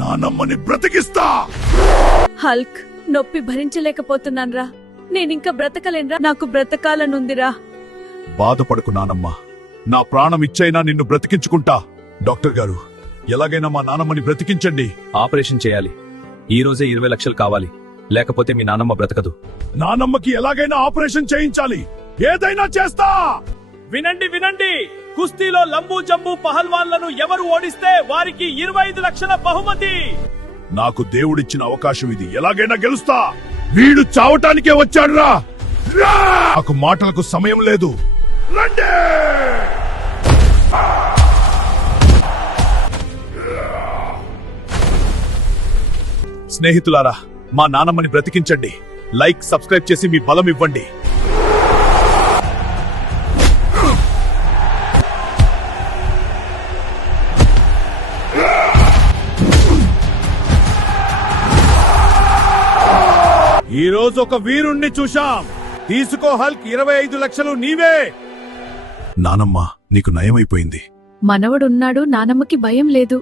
నానమ్మని బ్రతికిస్తా. Hulk, నొప్పి భరించలేకపోతున్నాన్రా. నేనింకా బ్రతకలేన్రా. నాకు బ్రతకాలనుందిరా. బాధపడకు నానమ్మ, నా ప్రాణం ఇచ్చైనా నిన్ను బ్రతికించుకుంటా. డాక్టర్ గారు, ఎలాగైనా మా నానమ్మని బ్రతికించండి. ఆపరేషన్ చేయాలి. ఈ రోజే 20 లక్షలు కావాలి, లేకపోతే మీ నానమ్మ బ్రతకదు. నానమ్మకి ఎలాగైనా ఆపరేషన్ చేయించాలి. ఏదైనా చేస్తా. వినండి వినండి, కుస్తీలో లంబూ జంబూ పహల్వాన్లను ఎవరు ఓడిస్తే వారికి 25 లక్షల బహుమతి. నాకు దేవుడిచ్చిన అవకాశం ఇది. ఎలాగైనా గెలుస్తా. వీడు చావటానికే వచ్చాడురా. నాకు మాటలకు సమయం లేదు. రండి. స్నేహితులారా, మా నానమ్మని బ్రతికించండి. లైక్, సబ్స్క్రైబ్ చేసి మీ బలం ఇవ్వండి. ఈ రోజు ఒక వీరుణ్ణి చూశాం. తీసుకో హల్క్, 25 లక్షలు నీవే. నానమ్మ, నీకు నయమైపోయింది. మనవడున్నాడు, నానమ్మకి భయం లేదు.